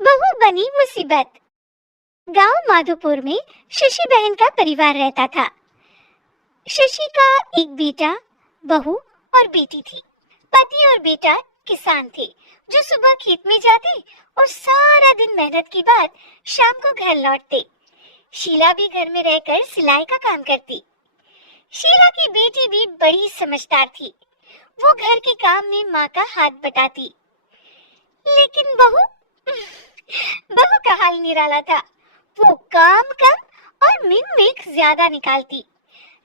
बहू बनी मुसीबत। गांव माधोपुर में शशि बहन का परिवार रहता था। शशि का एक बेटा, बहू और बेटी थी। पति और बेटा किसान थे जो सुबह खेत में जाते और सारा दिन मेहनत के बाद शाम को घर लौटते। शीला भी घर में रहकर सिलाई का काम करती। शीला की बेटी भी बड़ी समझदार थी। वो घर के काम में माँ का हाथ बटाती। लेकिन बहू का हाल निराला था। वो काम कम और मिन ज्यादा निकालती,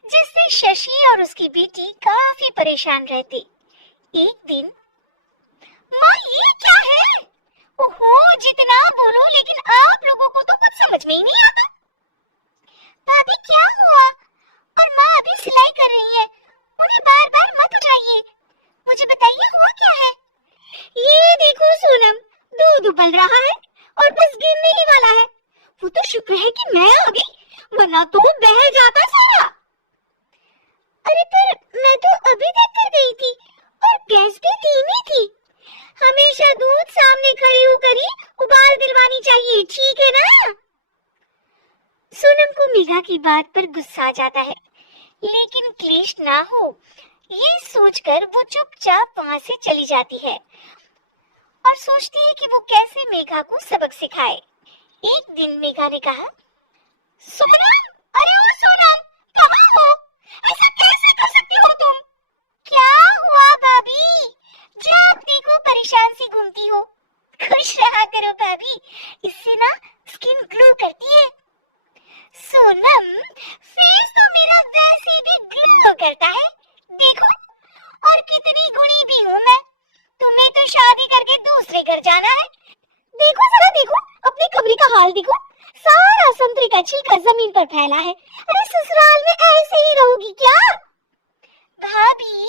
जिससे शशि और उसकी बेटी काफी परेशान रहते। एक दिन, माँ ये क्या है? ओहो, जितना बोलो लेकिन आप लोगों को तो कुछ समझ में ही नहीं आता। भाभी क्या हुआ? और माँ अभी सिलाई कर रही है, उन्हें बार बार मत उठाइए। मुझे बताइए हुआ क्या है? ये देखो सोनम, दूध उबल रहा है और बस गिरने ही वाला है। वो तो शुक्र है कि मैं आ गई, वरना तो बह जाता सारा। अरे पर मैं तो अभी देख कर गई थी और गैस भी धीमी थी। हमेशा दूध सामने खड़ी होकर ही उबाल दिलवानी चाहिए, ठीक है ना? सोनम को मेघा की बात पर गुस्सा आ जाता है, लेकिन क्लेश ना हो ये सोचकर वो चुपचाप वहां से चली जाती है और सोचती है कि वो कैसे मेघा को सबक सिखाए। एक दिन मेघा ने कहा, सोनम, अरे ओ सोनम, कहाँ हो? ऐसा कैसे कर सकती हो तुम? क्या हुआ भाभी? जब देखो परेशान सी घूमती हो। खुश रहा करो भाभी, इससे ना स्किन ग्लो करती है। सोनम, फेस तो मेरा वैसे भी ग्लो करता है, देखो। और कितनी गुणी भी हूँ मैं। तुम्हें तो शादी करके दूसरे घर जाना है। देखो जरा देखो, अपनी कमरे का हाल देखो, सारा संतरे का छिलका जमीन पर फैला है। अरे ससुराल में ऐसे ही रहोगी क्या? भाभी,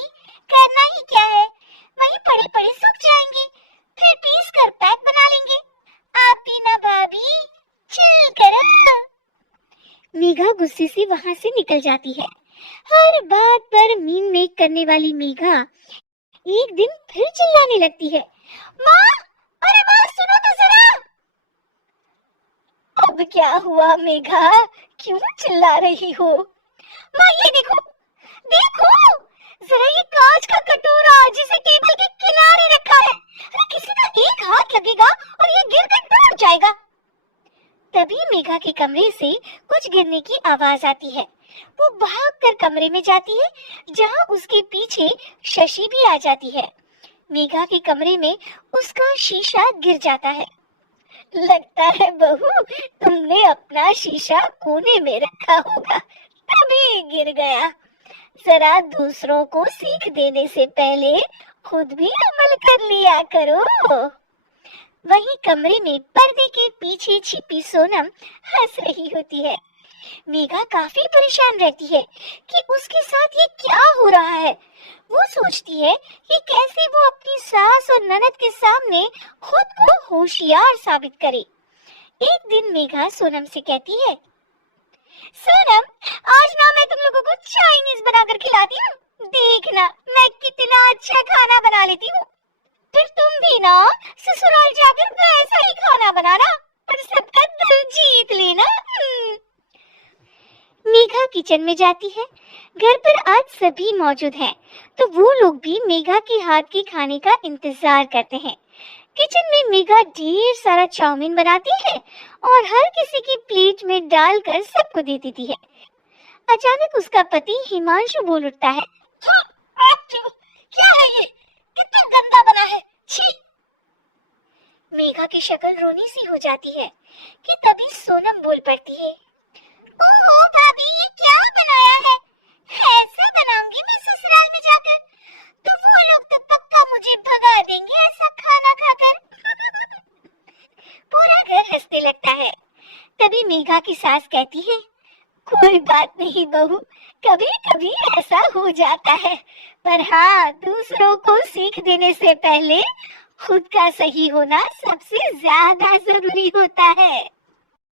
करना ही क्या है, वहीं पड़े पड़े सूख जाएंगे, फिर पीस कर पैक बना लेंगे। आप भी ना भाभी, चिल करो। मेघा गुस्से से वहां से निकल जाती है। हर बात पर मीन मेक करने वाली मेघा एक दिन फिर चिल्लाने लगती है, माँ, अरे माँ सुनो तो जरा। अब क्या हुआ मेघा, क्यों चिल्ला रही हो? माँ ये देखो, देखो जरा, ये कांच का कटोरा जिसे टेबल के किनारे रखा है। अरे किसी का एक हाथ लगेगा और ये गिर कर टूट जाएगा। तभी मेघा के कमरे से कुछ गिरने की आवाज आती है। वो भागकर कमरे में जाती है, जहां उसके पीछे शशि भी आ जाती है। मेघा के कमरे में उसका शीशा गिर जाता है। लगता है बहू, तुमने अपना शीशा कोने में रखा होगा, तभी गिर गया। जरा दूसरों को सीख देने से पहले खुद भी अमल कर लिया करो। वहीं कमरे में पर्दे के पीछे छिपी सोनम हंस रही होती है। मेघा काफी परेशान रहती है कि उसके साथ ये क्या हो रहा है। वो सोचती है कि कैसे वो अपनी सास और ननद के सामने खुद को होशियार साबित करे। एक दिन मेघा सोनम से कहती है, सोनम, आज ना मैं तुम लोगों को चाइनीज बनाकर खिलाती हूँ। देखना मैं कितना अच्छा खाना बना लेती हूँ। फिर तुम भी ना ससुराल जाकर वैसा ही खाना बनाना और सबका दिल जीत लेना। मेघा किचन में जाती है। घर पर आज सभी मौजूद हैं, तो वो लोग भी मेघा के हाथ के खाने का इंतजार करते हैं। किचन में मेघा ढेर सारा चाउमीन बनाती है और हर किसी की प्लेट में डालकर सबको दे देती है। अचानक उसका पति हिमांशु बोल उठता है, क्या है ये? कितना गंदा बना है, छी! मेघा की शक्ल रोनी सी हो जाती है कि तभी सोनम बोल पड़ती है, ओहो भाभी, ये क्या बनाया है? ऐसा बनाऊंगी मैं ससुराल में जाकर, तो वो लोग तो पक्का मुझे भगा देंगे ऐसा खाना खाकर। पूरा घर हंसने लगता है। तभी मेघा की सास कहती है, कोई बात नहीं बहू, कभी कभी ऐसा हो जाता है, पर हाँ, दूसरों को सीख देने से पहले खुद का सही होना सबसे ज्यादा जरूरी होता है।